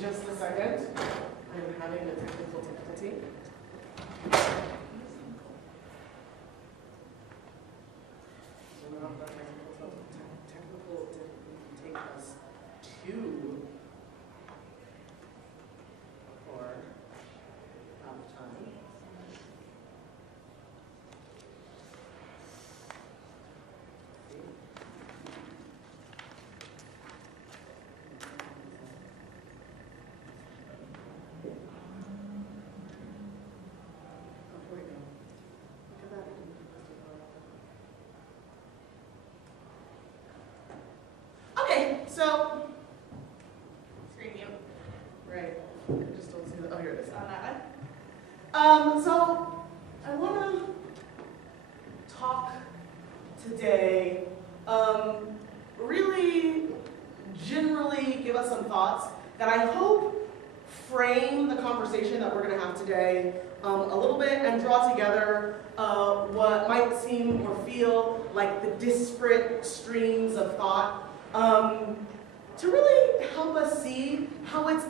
just a second. I'm having a technical difficulty. So we're not technical didn't take us to or out of time. Okay, so screen mute. Right. I just don't see the. Oh, here it is. On that one. So I want to talk today. Really, generally, give us some thoughts that I hope frame the conversation that we're going to have today a little bit and draw together what might seem or feel like the disparate streams of thought. To really help us see how it's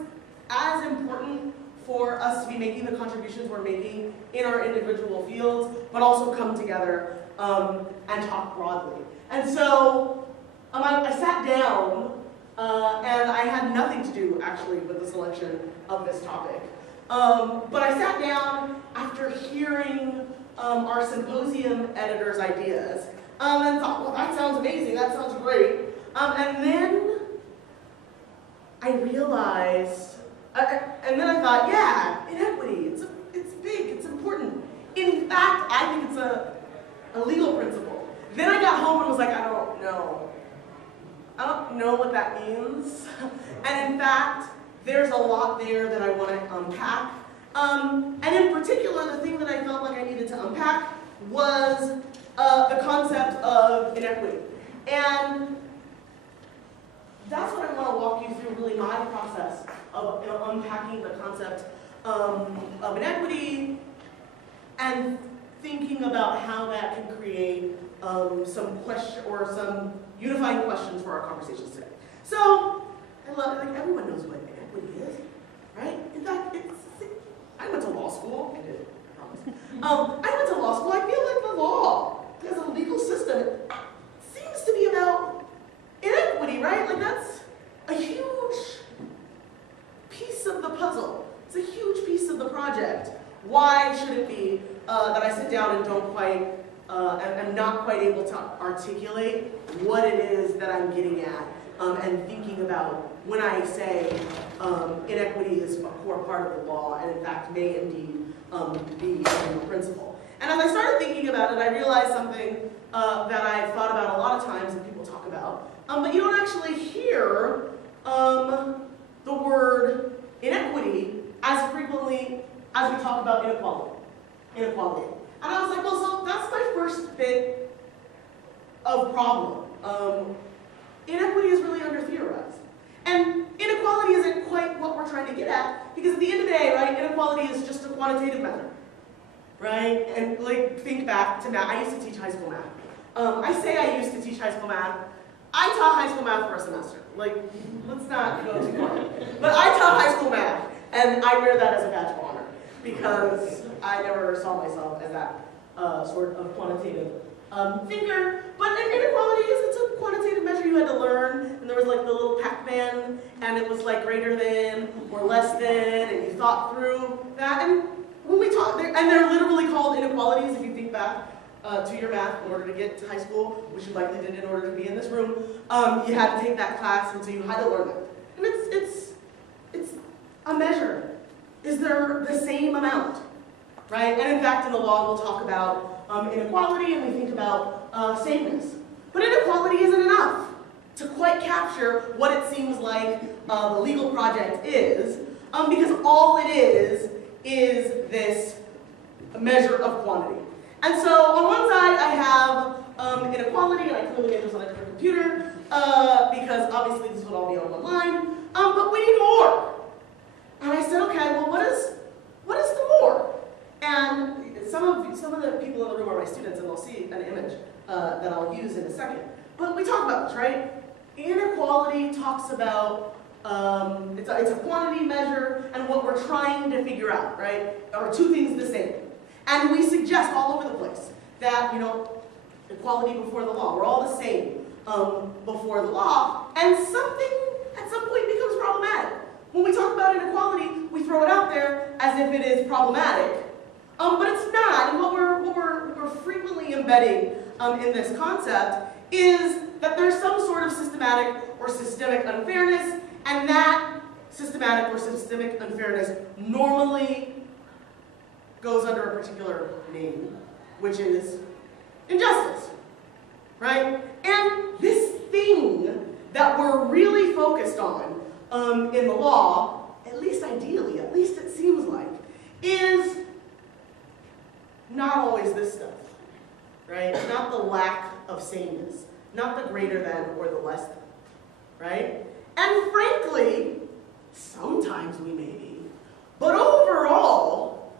as important for us to be making the contributions we're making in our individual fields, but also come together and talk broadly. And so I sat down and I had nothing to do actually with the selection of this topic. But I sat down after hearing our Symposium editor's ideas and thought, well, that sounds amazing, that sounds great. And then I realized, and then I thought, yeah, inequity, it's big, it's important. In fact, I think it's a legal principle. Then I got home and was like, I don't know what that means. And in fact, there's a lot there that I want to unpack. And in particular, the thing that I felt like I needed to unpack was the concept of inequity. And that's what I want to walk you through, really my process of unpacking the concept of inequity and thinking about how that can create some question or some unifying questions for our conversations today. So, I love it. Like everyone knows what inequity is, right? In fact, I went to law school. I did, I promise. I went to law school. I feel like the law, as a legal system, seems to be about inequity, right? Like that's a huge piece of the puzzle. It's a huge piece of the project. Why should it be that I sit down and don't quite, I'm not quite able to articulate what it is that I'm getting at and thinking about when I say inequity is a core part of the law and in fact may indeed be a legal principle. And as I started thinking about it, I realized something that I've thought about a lot of times and people talk about, but you don't actually hear the word inequity as frequently as we talk about inequality. And I was like, well, so that's my first bit of problem. Inequity is really under-theorized. And inequality isn't quite what we're trying to get at, because at the end of the day, right, inequality is just a quantitative measure, right? And like, think back to math. I used to teach high school math. I say I used to teach high school math. I taught high school math for a semester. Like, let's not go too far. But I taught high school math, and I wear that as a badge of honor, because I never saw myself as that sort of quantitative thinker. But inequality it's a quantitative measure you had to learn, and there was like the little Pac-Man, and it was like greater than or less than, and you thought through that. And when we talk, and they're literally called inequalities if you think back to your math in order to get to high school, which you likely did in order to be in this room. You had to take that class, and so you had to learn it. And it's a measure. Is there the same amount? Right? And in fact, in the law, we'll talk about inequality, and we think about sameness. But inequality isn't enough to quite capture what it seems like the legal project is, because all it is this measure of quantity. And so on one side, I have inequality, and I clearly made this on a different computer, because obviously this would all be on one line, but we need more. And I said, okay, well, what is the more? And some of the people in the room are my students, and they'll see an image that I'll use in a second. But we talk about this, right? Inequality talks about It's a quantity measure, and what we're trying to figure out, right, are two things the same. And we suggest all over the place that, equality before the law. We're all the same before the law, and something at some point becomes problematic. When we talk about inequality, we throw it out there as if it is problematic, but it's not. And what we're frequently embedding in this concept is that there's some sort of systematic or systemic unfairness, and that systematic or systemic unfairness normally goes under a particular name, which is injustice, right? And this thing that we're really focused on in the law, at least ideally, at least it seems like, is not always this stuff, right? Not the lack of sameness, not the greater than or the less than, right? And frankly, sometimes we may be, but overall,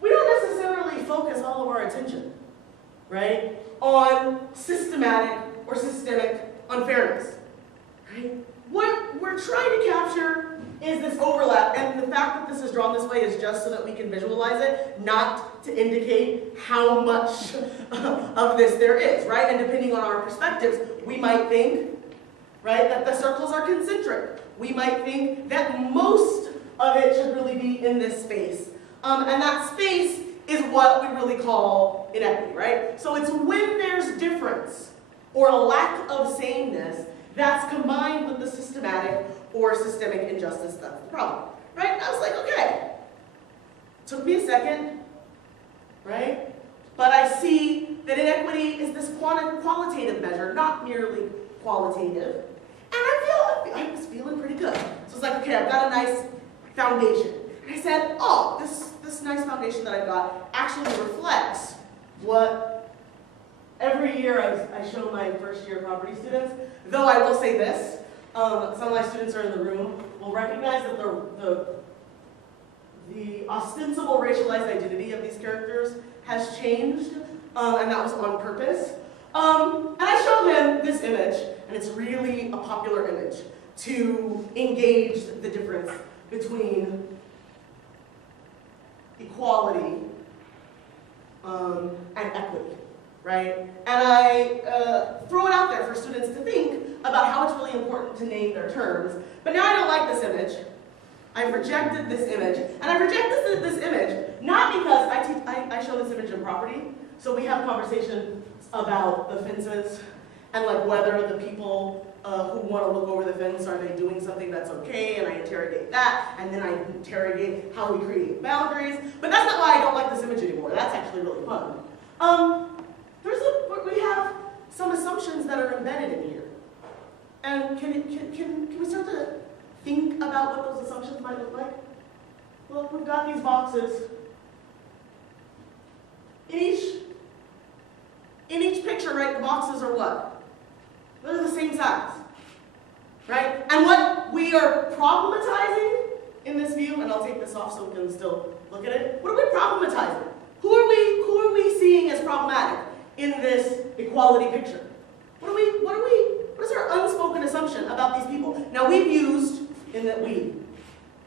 we don't necessarily focus all of our attention, right, on systematic or systemic unfairness, right? What we're trying to capture is this overlap, and the fact that this is drawn this way is just so that we can visualize it, not to indicate how much of this there is, right? And depending on our perspectives, we might think, right, that the circles are concentric. We might think that most of it should really be in this space. And that space is what we really call inequity, right? So it's when there's difference or a lack of sameness that's combined with the systematic or systemic injustice that's the problem, right? And I was like, okay, took me a second, right? But I see that inequity is this qualitative measure, not merely qualitative. And I was feeling pretty good. So it's like, okay, I've got a nice foundation. And I said, oh, this nice foundation that I've got actually reflects what every year I show my first year property students. Though I will say this, some of my students are in the room, will recognize that the ostensible racialized identity of these characters has changed, and that was on purpose. And I show them this image, and it's really a popular image to engage the difference between equality and equity, right? And I throw it out there for students to think about how it's really important to name their terms. But now I don't like this image. I've rejected this image. And I've rejected this image not because I show this image in property, so we have conversations about the fences and like whether the people who want to look over the fence, are they doing something that's okay? And I interrogate that, and then I interrogate how we create boundaries. But that's not why I don't like this image anymore. That's actually really fun. We have some assumptions that are embedded in here. And can we start to think about what those assumptions might look like? Well, we've got these boxes. In each picture, right, the boxes are what? They're the same size, right? And what we are problematizing in this view, and I'll take this off so we can still look at it. What are we problematizing? Who are we seeing as problematic in this equality picture? What is our unspoken assumption about these people? Now we've used, I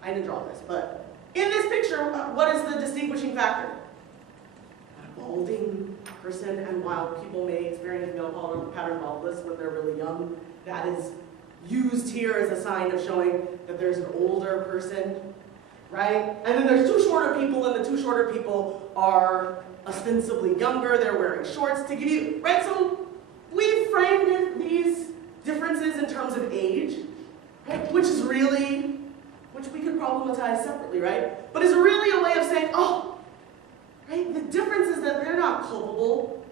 didn't draw this, but in this picture, what is the distinguishing factor? A balding person, and while people may experience male pattern baldness when they're really young, that is used here as a sign of showing that there's an older person, right? And then there's two shorter people, and the two shorter people are ostensibly younger, they're wearing shorts to give you, right? So we've framed these differences in terms of age, right? Which we could problematize separately, right? But is really a way of saying, oh, right, the difference is that they're not culpable,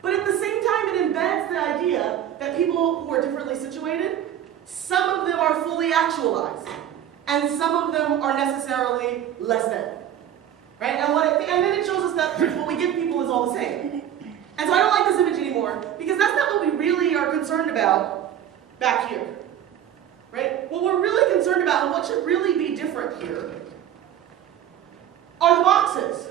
but at the same time it embeds the idea that people who are differently situated, some of them are fully actualized, and some of them are necessarily less than. Right? And then it shows us that what we give people is all the same. And so I don't like this image anymore, because that's not what we really are concerned about back here. Right? What we're really concerned about, and what should really be different here, are the boxes.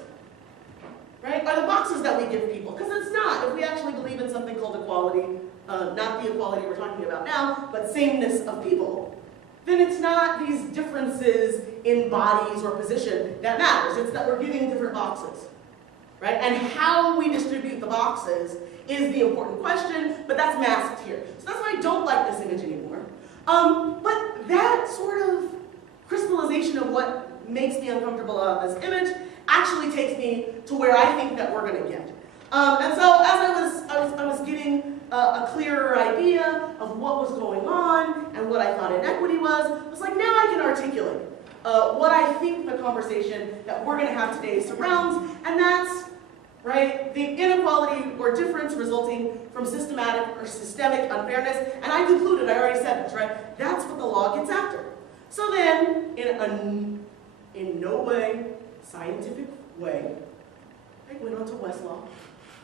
Right? Are the boxes that we give people. Because it's not. If we actually believe in something called equality, not the equality we're talking about now, but sameness of people, then it's not these differences in bodies or position that matters. It's that we're giving different boxes, right? And how we distribute the boxes is the important question, but that's masked here. So that's why I don't like this image anymore. But that sort of crystallization of what makes me uncomfortable about this image actually takes me to where I think that we're going to get. And so as I was getting a clearer idea of what was going on and what I thought inequity was, I was like, now I can articulate what I think the conversation that we're going to have today surrounds, and that's, right, the inequality or difference resulting from systematic or systemic unfairness. And I concluded, I already said this, right? That's what the law gets after. So then, in no way scientific way, I went on to Westlaw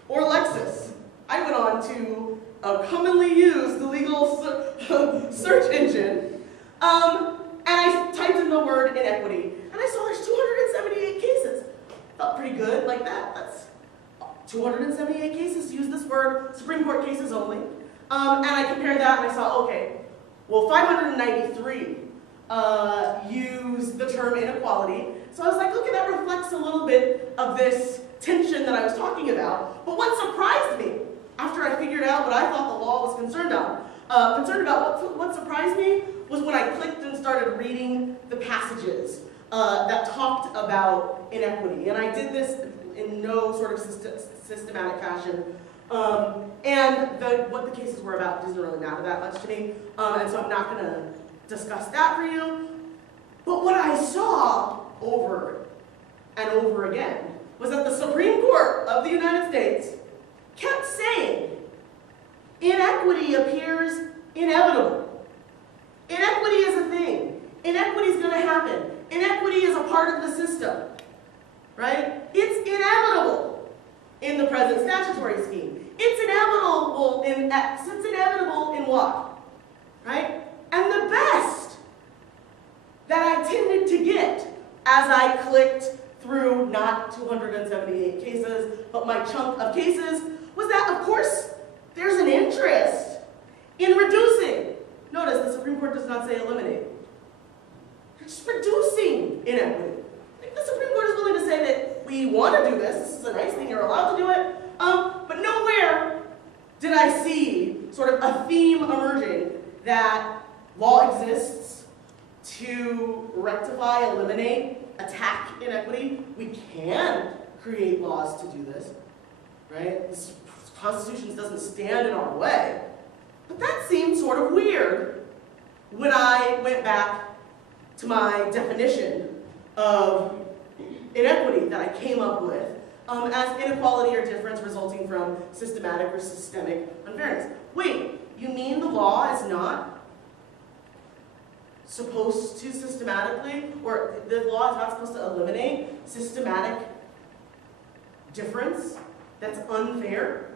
or Lexis. I went on to a commonly used legal search engine, and I typed in the word inequity, and I saw there's 278 cases. Felt pretty good, like that. That's 278 cases use this word, Supreme Court cases only. And I compared that and I saw, okay, well, 593 use the term inequality. So I was like, okay, that reflects a little bit of this tension that I was talking about. But what surprised me, after I figured out what I thought the law was concerned about, what surprised me was when I clicked and started reading the passages that talked about inequity. And I did this in no sort of systematic fashion. And what the cases were about doesn't really matter that much to me. And so I'm not going to discuss that for you. But what I saw over and over again was that the Supreme Court of the United States kept saying inequity appears inevitable. Inequity is a thing. Inequity is going to happen. Inequity is a part of the system, right? It's inevitable in the present statutory scheme. It's inevitable in X. It's inevitable in Y, right? And the best that I tended to get as I clicked through not 278 cases, but my chunk of cases, was that, of course, there's an interest in reducing. Notice the Supreme Court does not say eliminate. They're just reducing inequity. The Supreme Court is willing to say that we want to do this. This is a nice thing. You're allowed to do it. But nowhere did I see sort of a theme emerging that law exists to rectify, eliminate, attack inequity. We can create laws to do this, right? This Constitution doesn't stand in our way. But that seemed sort of weird when I went back to my definition of inequity that I came up with as inequality or difference resulting from systematic or systemic unfairness. Wait, you mean the law is not supposed to systematically, or the law is not supposed to eliminate systematic difference that's unfair?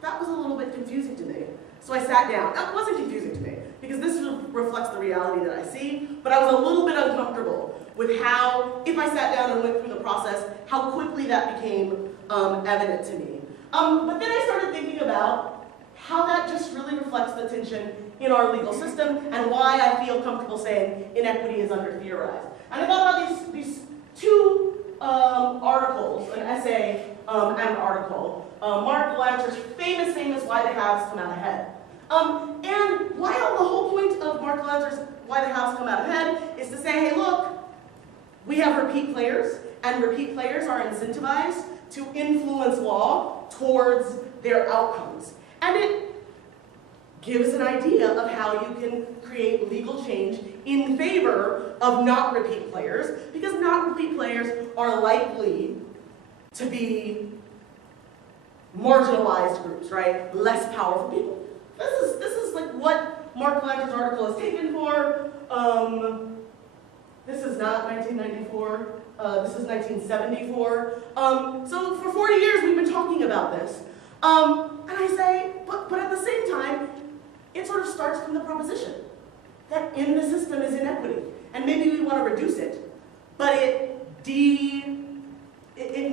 That was a little bit confusing to me. So I sat down. That wasn't confusing to me, because this reflects the reality that I see, but I was a little bit uncomfortable with how, if I sat down and went through the process, how quickly that became evident to me. But then I started thinking about how that just really reflects the tension in our legal system and why I feel comfortable saying inequity is under-theorized. And I thought about these two articles, an essay and an article. Mark Blanchard's famous Why the Haves Come Out Ahead. And while the whole point of Mark Blanchard's Why the Haves Come Out Ahead is to say, hey, look, we have repeat players, and repeat players are incentivized to influence law towards their outcomes. And it gives an idea of how you can create legal change in favor of not repeat players, because not repeat players are likely to be marginalized groups, right? Less powerful people. This is like what Mark Blanchard's article is taken for. This is not 1994. This is 1974. So for 40 years we've been talking about this. And I say, but at the same time, it sort of starts from the proposition that in the system is inequity. And maybe we want to reduce it, but it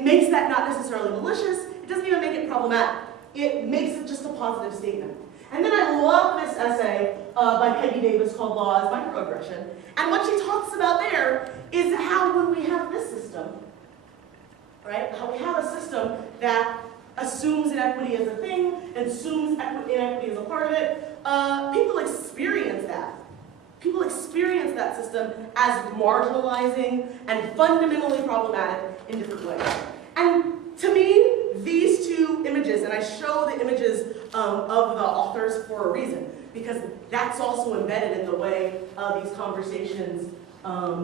makes that not necessarily malicious. It doesn't even make it problematic. It makes it just a positive statement. And then I love this essay by Peggy Davis called Law as Microaggression. And what she talks about there is how when we have this system, right, how we have a system that assumes inequity as a thing, and assumes inequity as a part of it, people experience that. People experience that system as marginalizing and fundamentally problematic in different ways. And to me, these two images, and I show the images of the authors for a reason, because that's also embedded in the way these conversations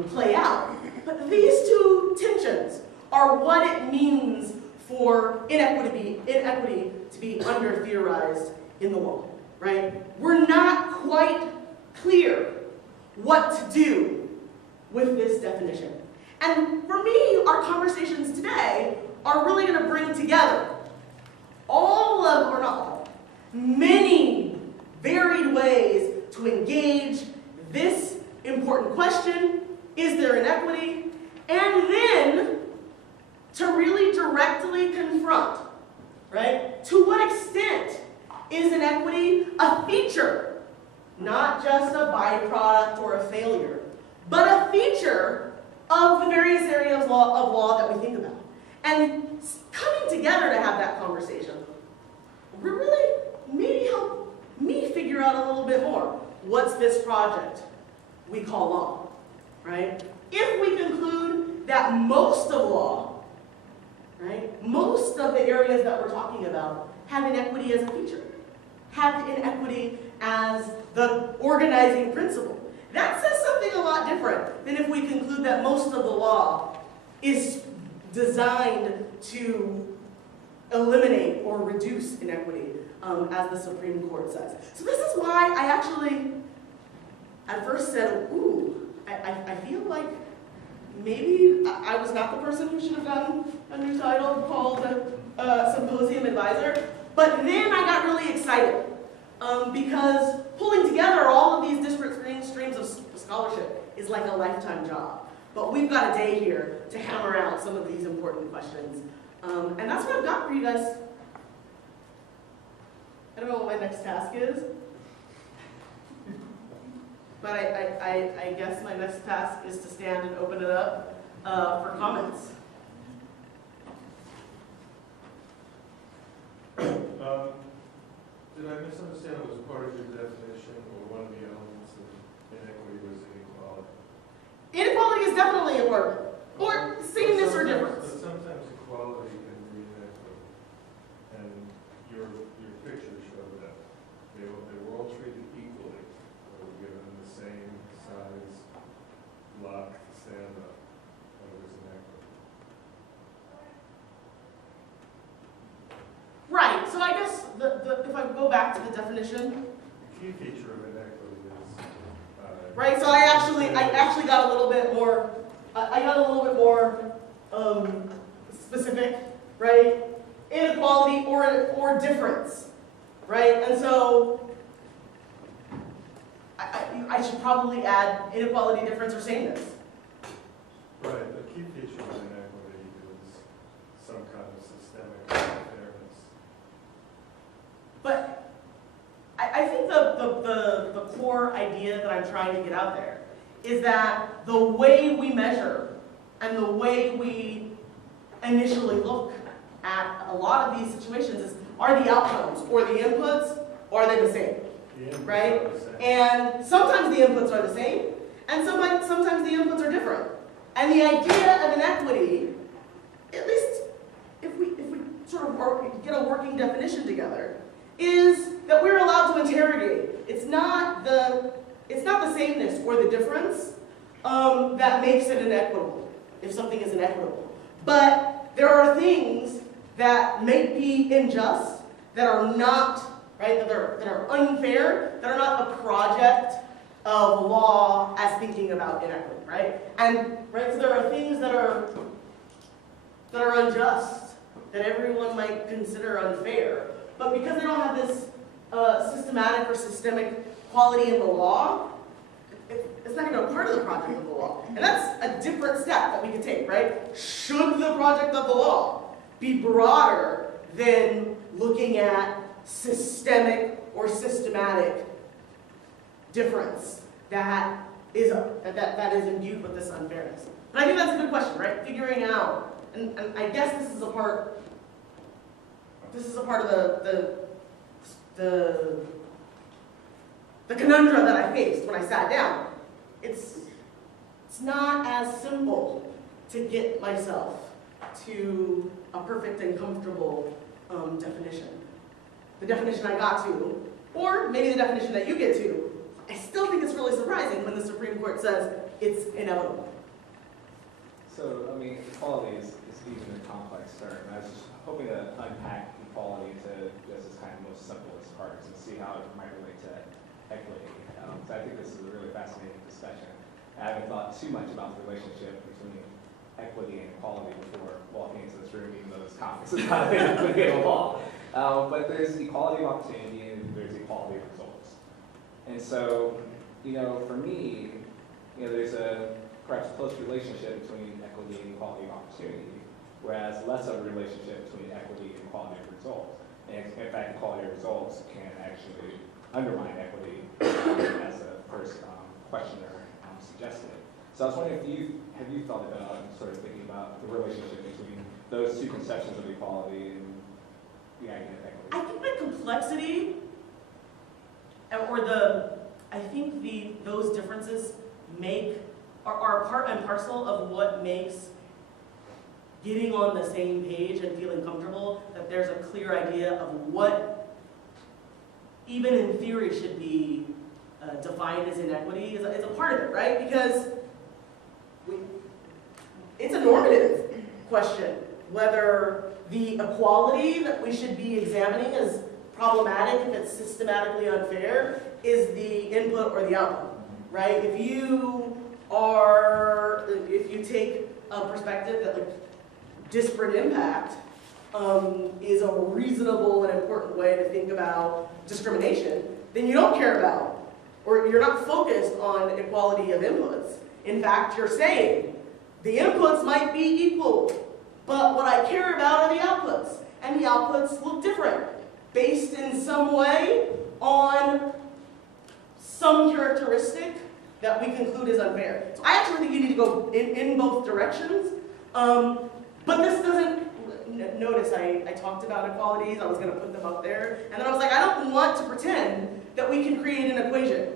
play out. But these two tensions are what it means for inequity to be under-theorized in the law, right? We're not quite clear what to do with this definition. And for me, our conversations today are really going to bring together all of, or not all, many varied ways to engage this important question, is there inequity? And then to really directly confront, right? To what extent is inequity a feature? Not just a byproduct or a failure, but a feature of the various areas of law that we think about. And coming together to have that conversation will really maybe help me figure out a little bit more. What's this project we call law, right? If we conclude that most of law, right, most of the areas that we're talking about have inequity as a feature, have inequity as the organizing principle. That says something a lot different than if we conclude that most of the law is designed to eliminate or reduce inequity, as the Supreme Court says. So this is why I actually, at first said, ooh, I feel like maybe I was not the person who should have gotten a new title called Symposium Advisor, but then I got really excited. Because pulling together all of these disparate streams of scholarship is like a lifetime job. But we've got a day here to hammer out some of these important questions. And that's what I've got for you guys. I don't know what my next task is. But I guess my next task is to stand and open it up for comments. Did I misunderstand it was part of your definition, or one of the elements of inequity was inequality? Inequality is definitely a word. Or sameness or difference. But sometimes equality can be inequity. And your pictures show that. They were all treated equally. They were given the same size block to stand up. That was inequity. Right, so I guess if I go back to the definition. The key feature of inequity is right, so I actually got a little bit more, specific, right? Inequality or difference, right? And so I should probably add inequality, difference, or sameness. right. The key feature of inequity is some kind of systemic unfairness. But I think the core idea that I'm trying to get out there is that the way we measure and the way we initially look at a lot of these situations is, are the outcomes or the inputs, or are they the same? Right? And sometimes the inputs are the same, and sometimes the inputs are different. And the idea of inequity, at least if we sort of get a working definition together, is that we're allowed to interrogate. It's not the sameness or the difference that makes it inequitable, if something is inequitable. But there are things that may be unjust, that are not, right, that are unfair, that are not the project of law as thinking about inequity, right? And right, so there are things that are unjust, that everyone might consider unfair, but because they don't have this systematic or systemic quality in the law, it's not going to be part of the project of the law. And that's a different step that we can take, right? Should the project of the law be broader than looking at systemic or systematic difference that is imbued with this unfairness. But I think that's a good question, right? Figuring out, and I guess this is a part of the conundrum that I faced when I sat down. It's not as simple to get myself to a perfect and comfortable definition. The definition I got to, or maybe the definition that you get to, I still think it's really surprising when the Supreme Court says it's inevitable. So, I mean, equality is even a complex term. I was just hoping to unpack equality to just its kind of most simplest parts and see how it might relate to equity. So I think this is a really fascinating discussion. I haven't thought too much about the relationship between equity and equality before walking into this room, even though this conference is not equity at all. But there's equality of opportunity and there's equality of results. And so, for me, there's a perhaps close relationship between equity and equality of opportunity, whereas less of a relationship between equity and equality of results. And in fact, equality of results can actually undermine equity, as the first questioner suggested. So I was wondering have you thought about sort of thinking about the relationship between those two conceptions of equality and the idea of equity? I think the complexity, those differences are part and parcel of what makes getting on the same page and feeling comfortable that there's a clear idea of what, even in theory, should be defined as inequity is a part of it, right? Because it's a normative question whether the equality that we should be examining as problematic if it's systematically unfair is the input or the output, right? If you take a perspective that disparate impact is a reasonable and important way to think about discrimination, then you don't care about, or you're not focused on equality of inputs. In fact, you're saying the inputs might be equal, but what I care about are the outputs, and the outputs look different, based in some way on some characteristic that we conclude is unfair. So I actually think you need to go in both directions. But this doesn't, notice I talked about equalities, I was going to put them up there, and then I was like, I don't want to pretend that we can create an equation,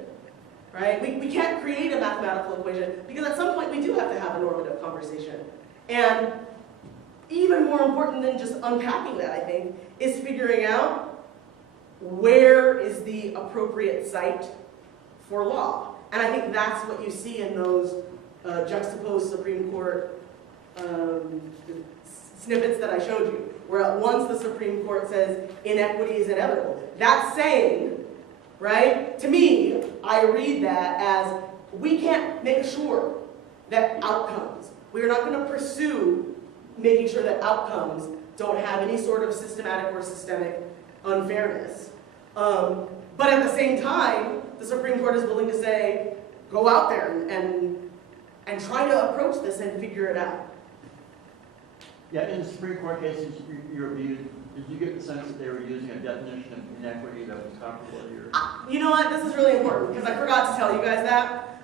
right? We can't create a mathematical equation, because at some point we do have to have a normative conversation. And even more important than just unpacking that, I think, is figuring out where is the appropriate site for law. And I think that's what you see in those juxtaposed Supreme Court snippets that I showed you, where at once the Supreme Court says inequity is inevitable. That's saying, right, to me, I read that as we can't make sure that outcomes, we're not going to pursue making sure that outcomes don't have any sort of systematic or systemic unfairness. But at the same time, the Supreme Court is willing to say, go out there and try to approach this and figure it out. Yeah, in the Supreme Court cases you reviewed, did you get the sense that they were using a definition of inequity that was comparable to yours? You know what? This is really important because I forgot to tell you guys that.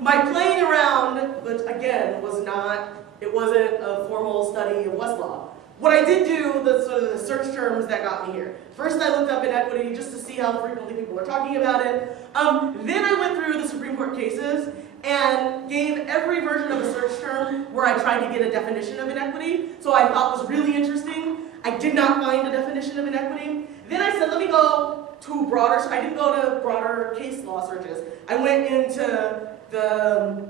My playing around, which again wasn't a formal study of Westlaw. What I did do, the search terms that got me here. First I looked up inequity just to see how frequently people are talking about it. Then I went through the Supreme Court cases and gave every version of a search term where I tried to get a definition of inequity, so I thought was really interesting. I did not find a definition of inequity. Then I said, let me go to broader, I didn't go to broader case law searches. I went into the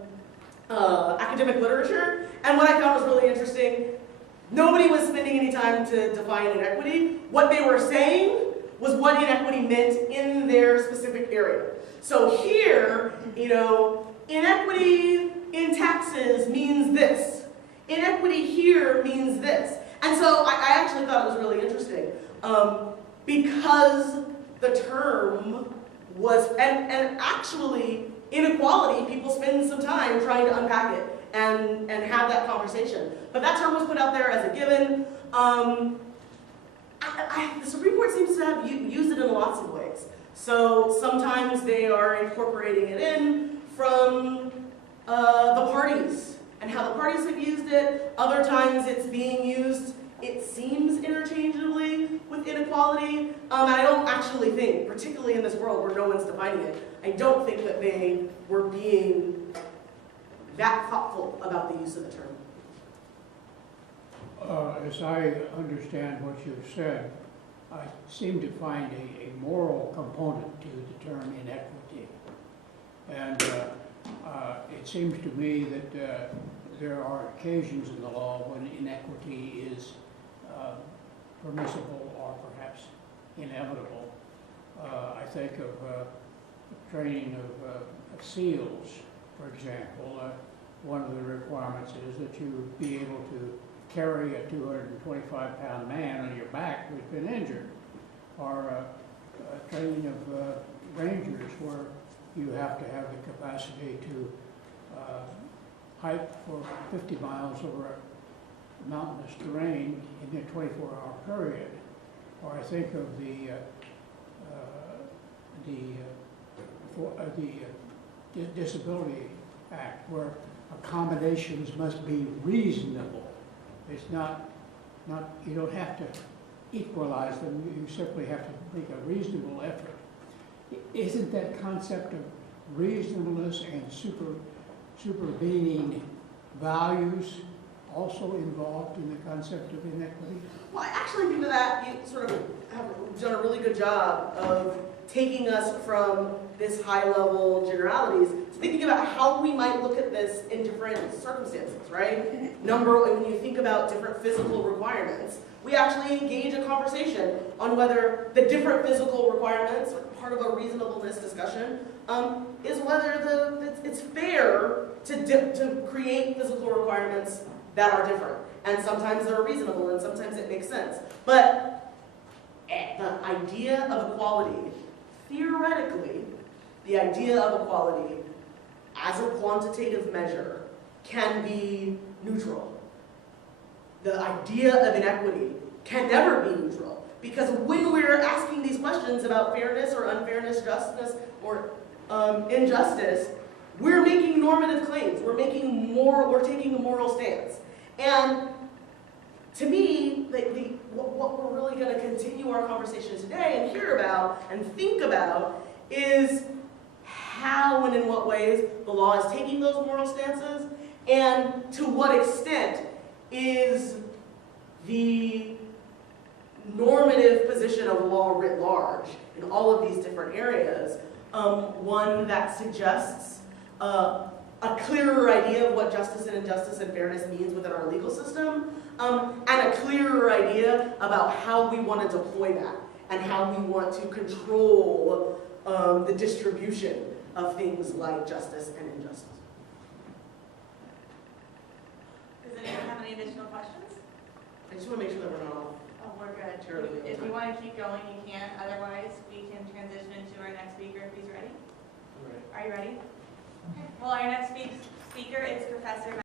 academic literature, and what I found was really interesting. Nobody was spending any time to define inequity. What they were saying was what inequity meant in their specific area. So here, inequity in taxes means this. Inequity here means this. And so I actually thought it was really interesting because the term was, and actually inequality, people spend some time trying to unpack it and have that conversation. But that term was put out there as a given. The Supreme Court seems to have used it in lots of ways. So sometimes they are incorporating it in from the parties and how the parties have used it. Other times it's being used, it seems, interchangeably with inequality. I don't actually think, particularly in this world where no one's defining it, I don't think that they were being that thoughtful about the use of the term. As I understand what you've said, I seem to find a moral component to the term inequity. And it seems to me that there are occasions in the law when inequity is permissible or perhaps inevitable. I think of training of SEALs, for example. One of the requirements is that you be able to carry a 225-pound man on your back who's been injured, or training of rangers where you have to have the capacity to hike for 50 miles over a mountainous terrain in a 24-hour period. Or I think of the Disability Act, where accommodations must be reasonable. It's not, you don't have to equalize them, you simply have to make a reasonable effort. Isn't that concept of reasonableness and supervening values also involved in the concept of inequity? Well, I actually think that you sort of have done a really good job of taking us from this high-level generalities to thinking about how we might look at this in different circumstances, right? When you think about different physical requirements, we actually engage a conversation on whether the different physical requirements, part of a reasonableness discussion, is whether it's fair to create physical requirements that are different. And sometimes they're reasonable and sometimes it makes sense. But the idea of equality, theoretically, the idea of equality as a quantitative measure can be neutral. The idea of inequity can never be neutral, because when we're asking these questions about fairness or unfairness, justice or injustice, we're making normative claims. We're taking a moral stance. And to me, what we're really going to continue our conversation today and hear about and think about is how and in what ways the law is taking those moral stances, and to what extent is the normative position of law writ large in all of these different areas one that suggests a clearer idea of what justice and injustice and fairness means within our legal system, and a clearer idea about how we want to deploy that and how we want to control the distribution of things like justice and injustice. Does anyone have any additional questions? I just want to make sure that we're not all Oh, we're good. terribly over If you time. want to keep going, you can. Otherwise, we can transition into our next speaker if he's ready. Are you ready? Okay. Well, our next speaker is Professor